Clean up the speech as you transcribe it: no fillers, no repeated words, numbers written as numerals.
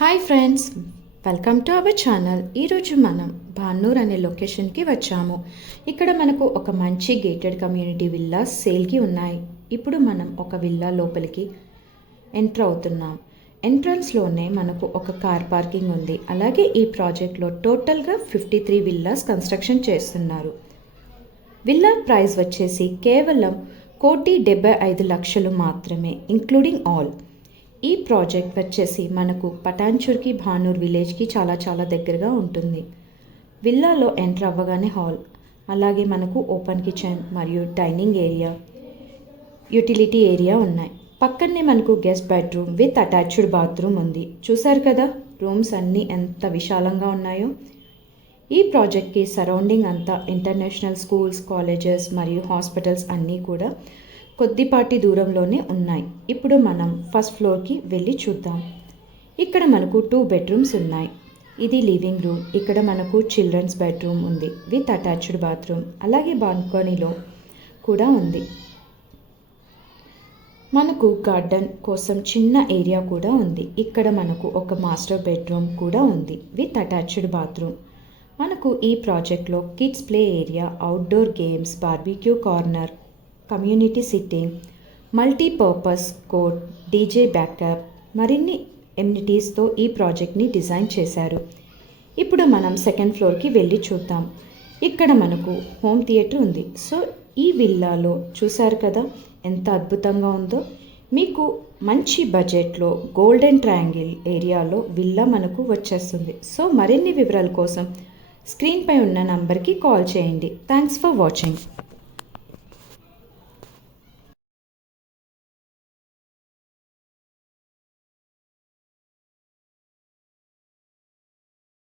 Hi friends, welcome to our channel. ఈరోజు మనం భాన్నూర్ అనే లొకేషన్కి వచ్చాము. ఇక్కడ మనకు ఒక మంచి గేటెడ్ కమ్యూనిటీ విల్లా సేల్కి ఉన్నాయి. ఇప్పుడు మనం ఒక విల్లా లోపలికి ఎంటర్ అవుతున్నాం. ఎంట్రన్స్లోనే మనకు ఒక కార్ పార్కింగ్ ఉంది. అలాగే ఈ ప్రాజెక్ట్లో టోటల్గా 53 విల్లాస్ కన్స్ట్రక్షన్ చేస్తున్నారు. విల్లా ప్రైస్ వచ్చేసి కేవలం 1,75,00,000 మాత్రమే, ఇంక్లూడింగ్ ఆల్. ఈ ప్రాజెక్ట్ వచ్చేసి మనకు పటాన్చూర్కి భానూర్ విలేజ్కి చాలా దగ్గరగా ఉంటుంది. విల్లాలో ఎంటర్ అవ్వగానే హాల్, అలాగే మనకు ఓపెన్ కిచెన్ మరియు డైనింగ్ ఏరియా, యూటిలిటీ ఏరియా ఉన్నాయి. పక్కనే మనకు guest bedroom with attached bathroom ఉంది. చూసారు కదా రూమ్స్ అన్నీ ఎంత విశాలంగా ఉన్నాయో. ఈ ప్రాజెక్ట్కి సరౌండింగ్ అంతా ఇంటర్నేషనల్ స్కూల్స్, కాలేజెస్ మరియు హాస్పిటల్స్ అన్నీ కూడా కొద్దిపాటి దూరంలోనే ఉన్నాయి. ఇప్పుడు మనం ఫస్ట్ ఫ్లోర్కి వెళ్ళి చూద్దాం. ఇక్కడ మనకు 2 బెడ్రూమ్స్ ఉన్నాయి. ఇది లివింగ్ రూమ్. ఇక్కడ మనకు చిల్డ్రన్స్ బెడ్రూమ్ ఉంది విత్ అటాచ్డ్ బాత్రూమ్. అలాగే బాల్కనీలో కూడా ఉంది. మనకు గార్డెన్ కోసం చిన్న ఏరియా కూడా ఉంది. ఇక్కడ మనకు ఒక మాస్టర్ బెడ్రూమ్ కూడా ఉంది విత్ అటాచ్డ్ బాత్రూమ్. మనకు ఈ ప్రాజెక్ట్లో kids play area, outdoor games, barbecue corner, community sitting, multipurpose court, DJ backup, మరిన్ని ఎమ్యూనిటీస్తో ఈ ప్రాజెక్ట్ని డిజైన్ చేశారు. ఇప్పుడు మనం సెకండ్ ఫ్లోర్కి వెళ్ళి చూద్దాం. ఇక్కడ మనకు హోమ్ థియేటర్ ఉంది. సో ఈ విల్లాలో చూసారు కదా ఎంత అద్భుతంగా ఉందో. మీకు మంచి బడ్జెట్లో గోల్డెన్ ట్రయాంగిల్ ఏరియాలో విల్లా మనకు వచ్చేస్తుంది. సో మరిన్ని వివరాల కోసం స్క్రీన్పై ఉన్న నంబర్కి కాల్ చేయండి. Thanks for watching.